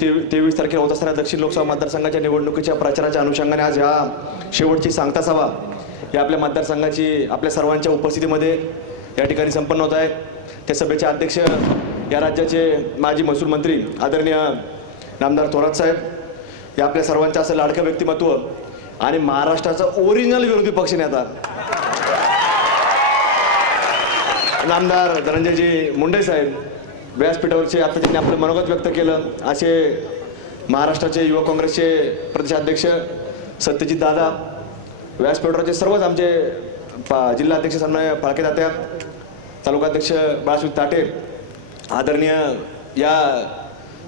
तेवीस तारखेला होत असणाऱ्या दक्षिण लोकसभा मतदारसंघाच्या निवडणुकीच्या प्रचाराच्या अनुषंगाने आज ह्या शेवटची सांगता सभा या आपल्या मतदारसंघाची आपल्या सर्वांच्या उपस्थितीमध्ये या ठिकाणी संपन्न होत आहे. त्या सभेचे अध्यक्ष या राज्याचे माजी महसूल मंत्री आदरणीय नामदार थोरात साहेब या आपल्या सर्वांचं असं लाडकं व्यक्तिमत्व आणि महाराष्ट्राचा ओरिजिनल विरोधी पक्षनेता नामदार धनंजयजी मुंडे साहेब व्यासपीठावरचे आता त्यांनी आपलं मनोगत व्यक्त केलं असे महाराष्ट्राचे युवक काँग्रेसचे प्रदेशाध्यक्ष सत्यजित दादा व्यासपीठावरचे सर्वच आमचे पा जिल्हाध्यक्ष सन्मान्य फाळके तात्या तालुकाध्यक्ष बाळासाहेब ताटे आदरणीय या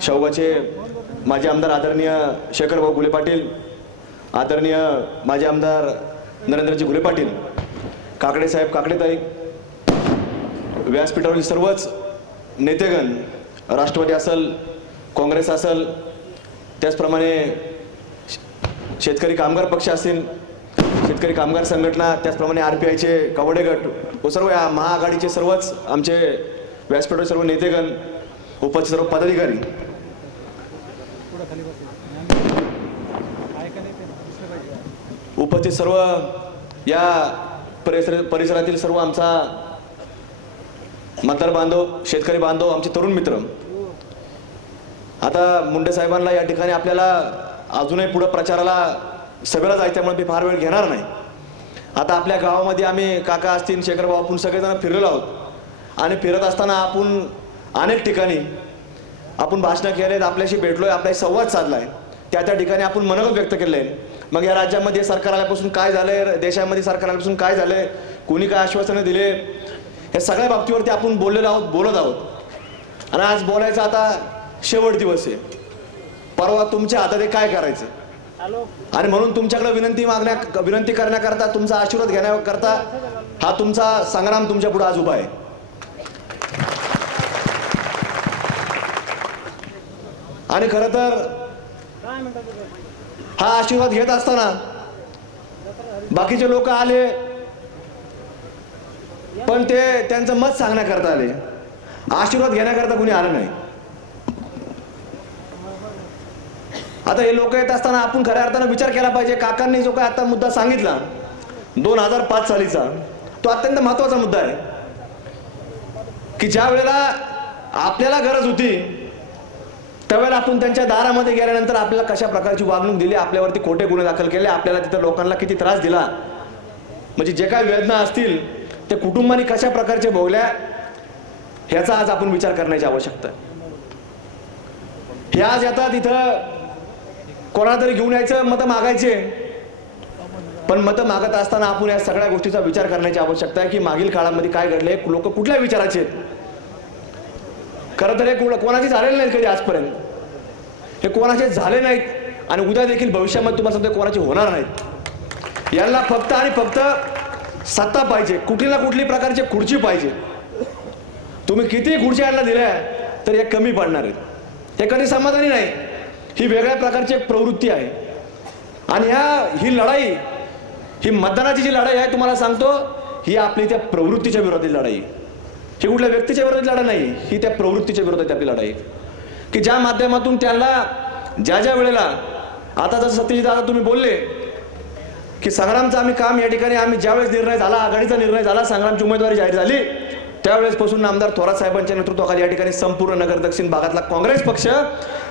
शौगाचे माजी आमदार आदरणीय शेखरभाऊ गुले पाटील आदरणीय माजी आमदार नरेंद्रजी गुले पाटील काकडे साहेब काकडेताई व्यासपीठावरील सर्वच नेतेगण राष्ट्रवादी असल काँग्रेस असल त्याचप्रमाणे शेतकरी कामगार पक्ष असतील शेतकरी कामगार संघटना त्याचप्रमाणे आर पी आयचे कवडे गट व सर्व या महाआघाडीचे सर्वच आमचे व्यासपीठावरील सर्व नेतेगण उपस्थित सर्व पदाधिकारी. उपस्थित सर्व या परिसर परिसरातील सर्व आमचा मतदार बांधव शेतकरी बांधव आमचे तरुण मित्र. आता मुंडे साहेबांना या ठिकाणी आपल्याला अजूनही पुढं प्रचाराला सभेला जायचं म्हणून मी फार वेळ घेणार नाही. आता आपल्या गावामध्ये आम्ही काका असतील शेखरभाऊ आपण सगळेजण फिरलेलो आहोत. आणि फिरत असताना आपण अनेक ठिकाणी आपण भाषणं केलेत आपल्याशी भेटलोय आपल्याशी संवाद साधला आहे त्या त्या ठिकाणी आपण मनोगत व्यक्त केलं आहे मग या राज्यामध्ये सरकार आल्यापासून काय झालंय देशामध्ये सरकार आल्यापासून काय झालंय कोणी काय आश्वासनं दिले या सगळ्या बाबतीवरती आपण बोललेलो आहोत बोलत आहोत. आणि आज बोलायचा आता शेवट दिवस आहे. परवा तुमच्या हातात आहे काय करायचं? आणि म्हणून तुमच्याकडे विनंती मागण्या विनंती करण्याकरता तुमचा आशीर्वाद घेण्याकरता हा तुमचा संग्राम तुमच्यापुढे आज उभा आहे. आणि खरं तर हा आशीर्वाद घेत असताना बाकीचे लोक आले पण ते त्यांचं मत सांगण्याकरता आले. आशीर्वाद घेण्याकरता कुणी आलं नाही. आता हे लोक येत असताना आपण खऱ्या अर्थानं विचार केला पाहिजे. काकांनी जो काय आता मुद्दा सांगितला दोन हजार पाच सालीचा तो अत्यंत महत्त्वाचा मुद्दा आहे. की ज्या वेळेला आपल्याला गरज होती त्यावेळेला आपण त्यांच्या दारामध्ये गेल्यानंतर आपल्याला कशा प्रकारची वागणूक दिली आपल्यावरती खोटे गुन्हे दाखल केले आपल्याला तिथं लोकांना किती त्रास दिला. म्हणजे जे काही वेदना असतील त्या कुटुंबाने कशा प्रकारचे भोगल्या ह्याचा आज आपण विचार करण्याची आवश्यकता आहे. हे आज येतात इथं कोणाला तरी घेऊन यायचं मतं मागायचे पण मतं मागत असताना आपण या सगळ्या गोष्टीचा विचार करण्याची आवश्यकता आहे की मागील काळामध्ये काय घडले लोक कुठल्या विचाराचे आहेत? खरं तर हे कोणाचे झालेले नाहीत कधी आजपर्यंत? हे कोणाचे झाले नाहीत आणि उद्या देखील भविष्यामध्ये तुम्हाला सांगतो कोणाचे होणार नाहीत? यांना फक्त आणि फक्त सत्ता पाहिजे. कुठली ना कुठली प्रकारची खुर्ची पाहिजे. तुम्ही किती खुर्ची यांना दिल्या तर हे कमी पडणार आहेत. हे कधी समाधानी नाही. ही वेगळ्या प्रकारची एक प्रवृत्ती आहे. आणि ह्या ही लढाई ही मतदानाची जी लढाई आहे तुम्हाला सांगतो ही आपली त्या प्रवृत्तीच्या विरोधात लढाई. ही कुठल्या व्यक्तीच्या विरोधात लढाई नाही ही त्या प्रवृत्तीच्या विरोधात आपली लढाई. की ज्या माध्यमातून त्यांना ज्या ज्या वेळेला आता जसं सत्यजित दादा तुम्ही बोलले की संग्रामचं आम्ही काम या ठिकाणी आम्ही ज्यावेळेस निर्णय झाला आघाडीचा निर्णय झाला संग्रामची उमेदवारी जाहीर झाली त्यावेळेसपासून आमदार थोरात साहेबांच्या नेतृत्वाखाली या ठिकाणी संपूर्ण नगर दक्षिण भागातला काँग्रेस पक्ष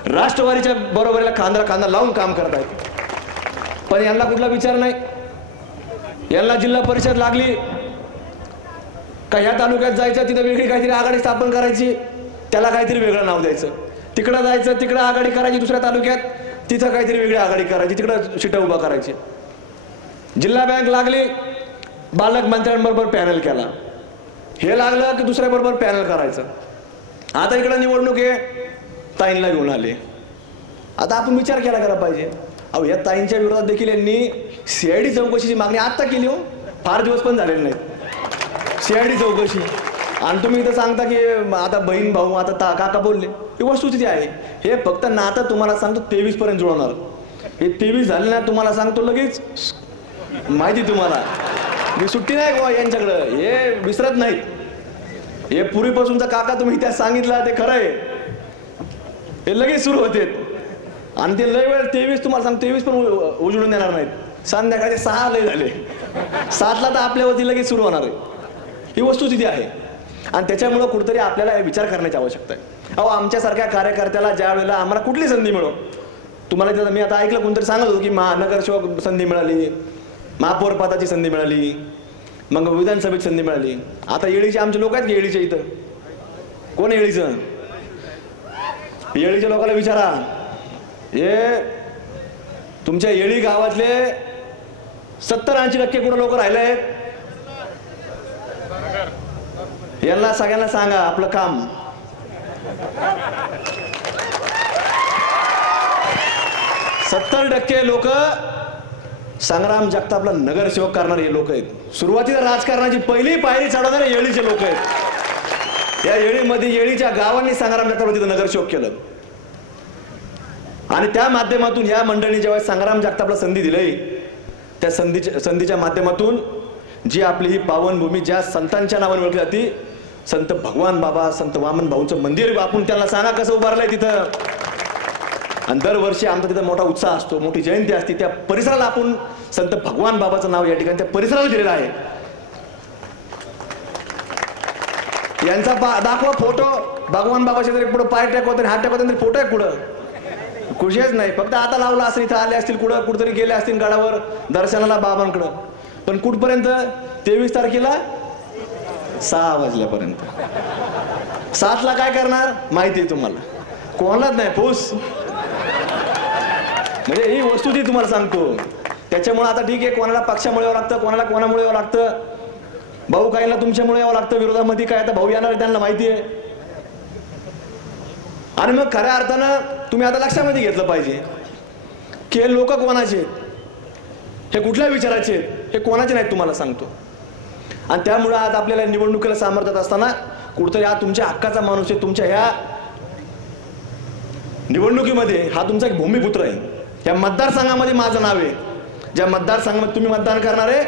राष्ट्रवादीच्या बरोबरीला खांदा खांदा लावून काम करत आहेत. पण यांना कुठला विचार नाही. यांना जिल्हा परिषद लागली. का ह्या तालुक्यात जायचं तिथं वेगळी काहीतरी आघाडी स्थापन करायची? त्याला काहीतरी वेगळं नाव द्यायचं. तिकडं जायचं तिकडं आघाडी करायची दुसऱ्या तालुक्यात तिथं काहीतरी वेगळी आघाडी करायची तिकडं शिटा उभा करायची. जिल्हा बँक लागली बालकमंत्र्यांबरोबर पॅनल केला. हे लागलं की दुसऱ्या बरोबर पॅनल करायचं. आता इकडं निवडणूक आहे ताईंना घेऊन आले. आता आपण विचार केला करा पाहिजे. अहो या ताईंच्या विरोधात देखील यांनी सीआयडी चौकशीची मागणी आत्ता केली हो. फार दिवस पण झालेले नाहीत. सीआयडी चौकशी. आणि तुम्ही इथं सांगता की आता बहीण भाऊ आता ता काका बोलले. ही वस्तुस्थिती आहे. हे फक्त नातं तुम्हाला सांगतो तेवीस पर्यंत जुळवणार. हे तेवीस झाले ना तुम्हाला सांगतो लगेच माहिती तुम्हाला. मी सुट्टी नाही बुवा यांच्याकडं. हे विसरत नाहीत. हे पूर्वीपासूनचा काका तुम्ही त्या सांगितला ते खरं आहे. हे लगेच सुरू होते. आणि ते लय वेळ तेवीस तुम्हाला सांग तेवीस पण उजळून देणार नाहीत. संध्याकाळचे सहा लय झाले. सातला तर आपल्यावरती लगेच सुरू होणार आहे. ही वस्तुस्थिती आहे. आणि त्याच्यामुळं कुठेतरी आपल्याला विचार करण्याची आवश्यकता आहे. अहो आमच्यासारख्या कार्यकर्त्याला ज्या वेळेला आम्हाला कुठली संधी मिळो तुम्हाला मी आता ऐकलं कोणतरी सांगत होतो की महानगरसेवक संधी मिळाली. महापौरपदाची संधी मिळाली. मग विधानसभेत संधी मिळाली. आता येळीचे आमचे लोक आहेत की येळीच्या इथं? कोण येळीचं? येळीच्या लोकांना विचारा. हे तुमच्या येळी गावातले सत्तर ऐंशी टक्के कुठं लोक राहिले आहेत? यांना सगळ्यांना सांगा आपलं काम. सत्तर टक्के लोक संग्राम जगतापला नगरसेवक करणारे लोक आहेत. सुरुवातीला राजकारणाची पहिली पायरी चढवणारे येळीचे लोक आहेत. या येळीमध्ये येळीच्या गावांनी संग्राम जगतापला तिथं नगरसेवक केलं. आणि त्या माध्यमातून या मंडळीने जेव्हा संग्राम जगतापला संधी दिली त्या संधीच्या संधीच्या माध्यमातून जी आपली ही पावनभूमी ज्या संतांच्या नावाने ओळखली जाती संत भगवान बाबा संत वामन भाऊंचं मंदिर आपण त्यांना सांगा कसं उभारलंय तिथं. आणि दरवर्षी आमचा तिथं मोठा उत्साह असतो मोठी जयंती असते. त्या परिसराला आपण संत भगवान बाबाचं नाव या ठिकाणी त्या परिसराला दिलेलं आहे. यांचा पा- दाखवा फोटो. भगवान बाबाच्या तरी पुढे पाय टेकवत हात टेकवत तरी फोटो आहे कुठं? कुठेच नाही. फक्त आता लावला असेल इथं आले असतील कुठं? कुठेतरी गेले असतील गडावर दर्शनाला बाबांकडं. पण कुठपर्यंत? तेवीस तारखेला सहा वाजल्यापर्यंत. सातला काय करणार? माहिती आहे तुम्हाला. कोणालाच नाही फूस. म्हणजे ही वस्तू ती तुम्हाला सांगतो. त्याच्यामुळे आता ठीक आहे कोणाला पक्षामुळे यावं लागतं कोणाला कोणामुळे यावं लागतं? भाऊ काहीला तुमच्यामुळे यावं लागतं विरोधामध्ये काय आता भाऊ येणार आहे त्यांना माहिती आहे. आणि मग खऱ्या अर्थानं तुम्ही आता लक्षामध्ये घेतलं पाहिजे की हे लोक कोणाचे आहेत? हे कुठल्या विचाराचे हे कोणाचे नाहीत तुम्हाला सांगतो. आणि त्यामुळं आज आपल्याला निवडणुकीला सामर्थ्यात असताना कुठतरी हा तुमच्या हक्काचा माणूस आहे तुमच्या ह्या निवडणुकीमध्ये हा तुमचा एक भूमिपुत्र आहे. या मतदारसंघामध्ये माझं नाव आहे. ज्या मतदारसंघामध्ये तुम्ही मतदान करणार आहे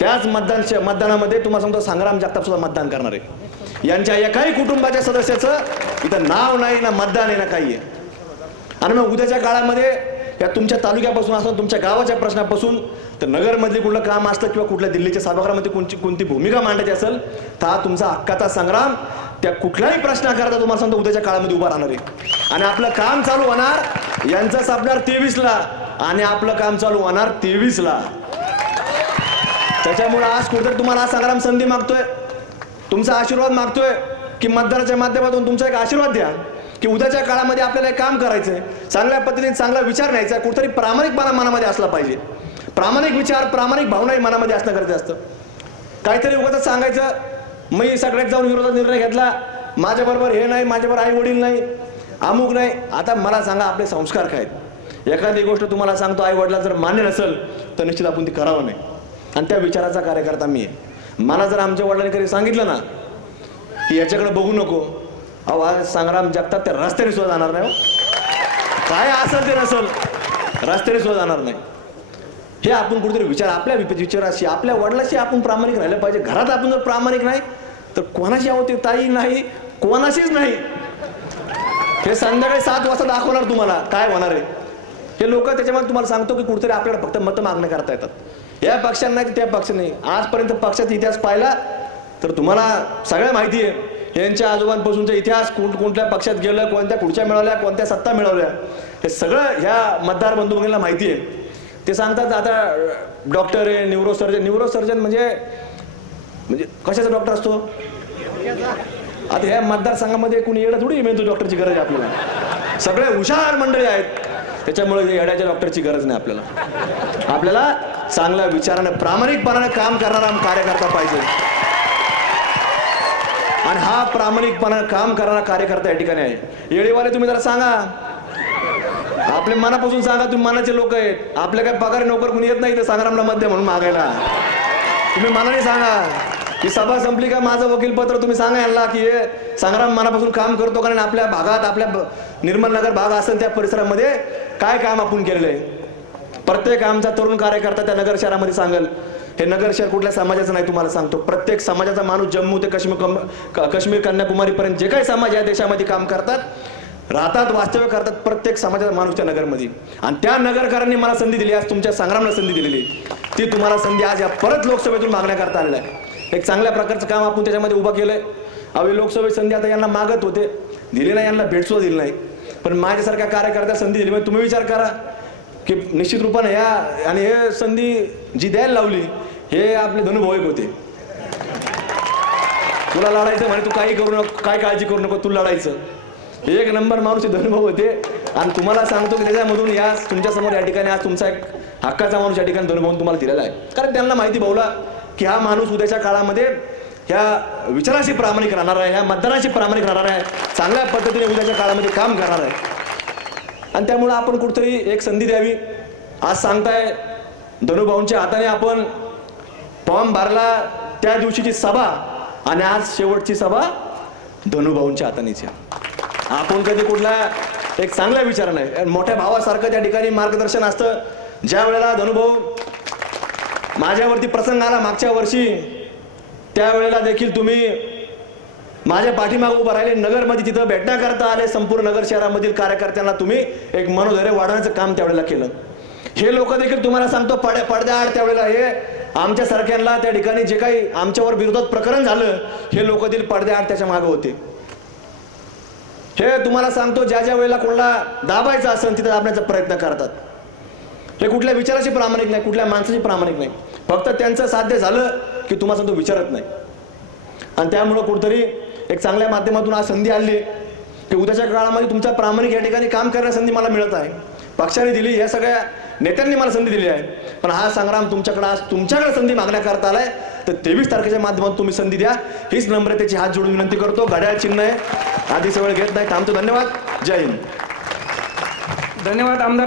त्याच मतदान मतदानामध्ये तुम्हाला सांगतो संग्राम जगताप सुद्धा मतदान करणार आहे. यांच्या एकाही कुटुंबाच्या सदस्याचं इथं नाव नाही ना मतदान आहे ना काही आहे. आणि मग उद्याच्या काळामध्ये या तुमच्या तालुक्यापासून असं तुमच्या गावाच्या प्रश्नापासून तर नगरमधले कुठलं काम असलं किंवा कुठल्या दिल्लीच्या सभागृहामध्ये कोणती कोणती भूमिका मांडायची असेल तर हा तुमचा हक्काचा संग्राम त्या कुठल्याही प्रश्नाकरता तुम्हाला सांगतो उद्याच्या काळामध्ये उभा राहणार आहे. आणि आपलं काम चालू होणार यांचा सापणार तेवीसला. आणि आपलं काम चालू होणार तेवीसला. त्याच्यामुळे आज कुठेतरी तुम्हाला हा संग्राम संधी मागतोय. तुमचा आशीर्वाद मागतोय की मतदाराच्या माध्यमातून तुमचा एक आशीर्वाद द्या की उद्याच्या काळामध्ये आपल्याला एक काम करायचंय. चांगल्या पद्धतीने चांगला विचार न्यायचा कुठेतरी प्रामाणिकपणा मनामध्ये असला पाहिजे. प्रामाणिक विचार प्रामाणिक भावनाही मनामध्ये असणं गरजेचं असतं. काहीतरी उगाच सांगायचं मी सगळ्यात जाऊन विरोधात निर्णय घेतला. माझ्याबरोबर हे नाही माझ्याबरोबर आई वडील नाही अमुक नाही. आता मला सांगा आपले संस्कार काय आहेत? एखादी गोष्ट तुम्हाला सांगतो आई वडिला जर मान्य नसेल तर निश्चित आपण ती करावं नाही. आणि त्या विचाराचा कार्यकर्ता मी आहे. मला जर आमच्या वडिलांनी कधी सांगितलं ना की याच्याकडे बघू नको. अहो आज संग्राम जगतात त्या रस्त्याने सुद्धा जाणार नाही हो. काय असेल ते नसेल रस्त्याने सुद्धा जाणार नाही. हे आपण कुठेतरी विचार आपल्या विचाराशी आपल्या वडिलाशी आपण प्रामाणिक राहिलं पाहिजे. घरात आपण जर प्रामाणिक नाही तर कोणाशी आहोत ते ताई नाही कोणाशीच नाही. हे संध्याकाळी सात वाजता दाखवणार तुम्हाला काय होणार आहे. हे लोक त्याच्यामध्ये तुम्हाला सांगतो की कुठेतरी आपल्याला फक्त मतं मागणं करता येतात. या पक्षांना नाही तर त्या पक्ष नाही. आजपर्यंत पक्षाचा इतिहास पाहिला तर तुम्हाला सगळ्या माहिती आहे. यांच्या आजोबांपासूनचा इतिहास कोण कोणत्या पक्षात गेलं कोणत्या खुर्च्या मिळवल्या कोणत्या सत्ता मिळवल्या हे सगळं ह्या मतदार बंधू भगिनीला माहिती आहे. ते सांगतात आता डॉक्टर आहे न्यूरोसर्जन. न्यूरोसर्जन म्हणजे म्हणजे कशाचा डॉक्टर असतो? आता ह्या मतदारसंघामध्ये कुणी येडं थोडी मिळतो डॉक्टरची गरज आहे आपल्याला. सगळे हुशार मंडळी आहेत. त्याच्यामुळे येड्याच्या डॉक्टरची गरज नाही आपल्याला. आपल्याला चांगल्या विचाराने प्रामाणिकपणाने काम करणारा कार्यकर्ता पाहिजे. आणि हा प्रामाणिकपणाने काम करणारा कार्यकर्ता या ठिकाणी आहे. येळीवाले तुम्ही जरा सांगा. आपल्या मनापासून सांगा तुम्ही मनाचे लोक आहेत. आपल्या काय पगार नोकर कुणी येत नाही ते संग्रामला मध्ये म्हणून मागायला. तुम्ही मनाने सांगा. की सभा संपली का माझं वकीलपत्र तुम्ही सांगा यांना की हे संग्राम मनापासून काम करतो कारण आपल्या भागात आपल्या निर्मल निर्मलनगर भाग असेल त्या परिसरामध्ये काय काम आपण केलेलं आहे? प्रत्येक आमचा तरुण कार्यकर्ता त्या नगर शहरामध्ये सांगेल. हे नगर शहर कुठल्या समाजाचं नाही तुम्हाला सांगतो. प्रत्येक समाजाचा माणूस जम्मू ते काश्मीर कम- काश्मीर कन्याकुमारीपर्यंत जे काही समाज या देशामध्ये काम करतात राहतात वास्तव्य करतात प्रत्येक समाजाचा माणूस त्या नगरमध्ये. आणि त्या नगरकरांनी मला संधी दिली आज तुमच्या संग्रामला संधी दिलेली ती तुम्हाला संधी आज या परत लोकसभेतून मागण्याकरता आलेला आहे एक चांगल्या प्रकारचं काम आपण त्याच्यामध्ये उभं केलंय. अवे लोकसभेत संधी आता यांना मागत होते. दिली नाही यांना भेटसुद्धा दिली नाही. पण माझ्यासारख्या कार्यकर्त्या संधी दिली म्हणजे तुम्ही विचार करा की निश्चित रूपाने या आणि हे संधी जी द्यायला लावली हे आपले धनुभाविक होते. तुला लढायचं म्हणे तू काही करू नको काय काळजी करू नको तू लढायचं. एक नंबर माणूस धनुभाऊ होते. आणि तुम्हाला सांगतो की त्याच्यामधून या तुमच्यासमोर या ठिकाणी आज तुमचा एक हक्काचा माणूस या ठिकाणी धनुभाऊन तुम्हाला दिलेला आहे. कारण त्यांना माहिती भाऊला की हा माणूस उद्याच्या काळामध्ये ह्या विचाराशी प्रामाणिक राहणार आहे ह्या मतदानाशी प्रामाणिक राहणार आहे चांगल्या पद्धतीने उद्याच्या काळामध्ये काम करणार आहे. आणि त्यामुळं आपण कुठतरी एक संधी द्यावी. आज सांगताय धनुभाऊंच्या हाताने आपण फॉर्म भरला त्या दिवशीची सभा आणि आज शेवटची सभा धनुभाऊंच्या हातानेची आपण कधी कुठला एक चांगला विचार नाही. आणि मोठ्या भावासारखं त्या ठिकाणी मार्गदर्शन असतं. ज्या वेळेला धनुभाऊ माझ्यावरती प्रसंग आला मागच्या वर्षी त्यावेळेला देखील तुम्ही माझ्या पाठीमागे उभं राहिले. नगरमध्ये तिथं भेटण्याकरता आले. संपूर्ण नगर शहरामधील कार्यकर्त्यांना तुम्ही एक मनोधैर्य वाढवण्याचं काम त्यावेळेला केलं. हे लोक देखील तुम्हाला सांगतो पड्या पडद्याआड त्यावेळेला हे आमच्या सारख्यांना त्या ठिकाणी जे काही आमच्यावर विरोधात प्रकरण झालं हे लोक देखील पडद्याआड त्याच्यामागे होते. हे तुम्हाला सांगतो ज्या ज्या वेळेला कोणाला दाबायचं असेल तिथे दाबण्याचा प्रयत्न करतात. हे कुठल्या विचाराची प्रामाणिक नाही कुठल्या माणसाची प्रामाणिक नाही. फक्त त्यांचं साध्य झालं की तुम्हाला सांगतो विचारत नाही. आणि त्यामुळं कुठतरी एक चांगल्या माध्यमातून आज संधी आली की उद्याच्या काळामध्ये तुमच्या प्रामाणिक या ठिकाणी काम करण्याची संधी मला मिळत आहे. पक्षाने दिली या सगळ्या नेत्यांनी मला संधी दिली आहे. पण हा संग्राम तुमच्याकडे आज तुमच्याकडे संधी मागण्याकरता आलाय तर तेवीस तारखेच्या माध्यमातून तुम्ही संधी द्या. हीच नम्रतेची हात जोडून विनंती करतो. घड्याळ चिन्ह आहे. आधी वेळ घेत नाही थांबतो धन्यवाद. जय हिंद. धन्यवाद आमदार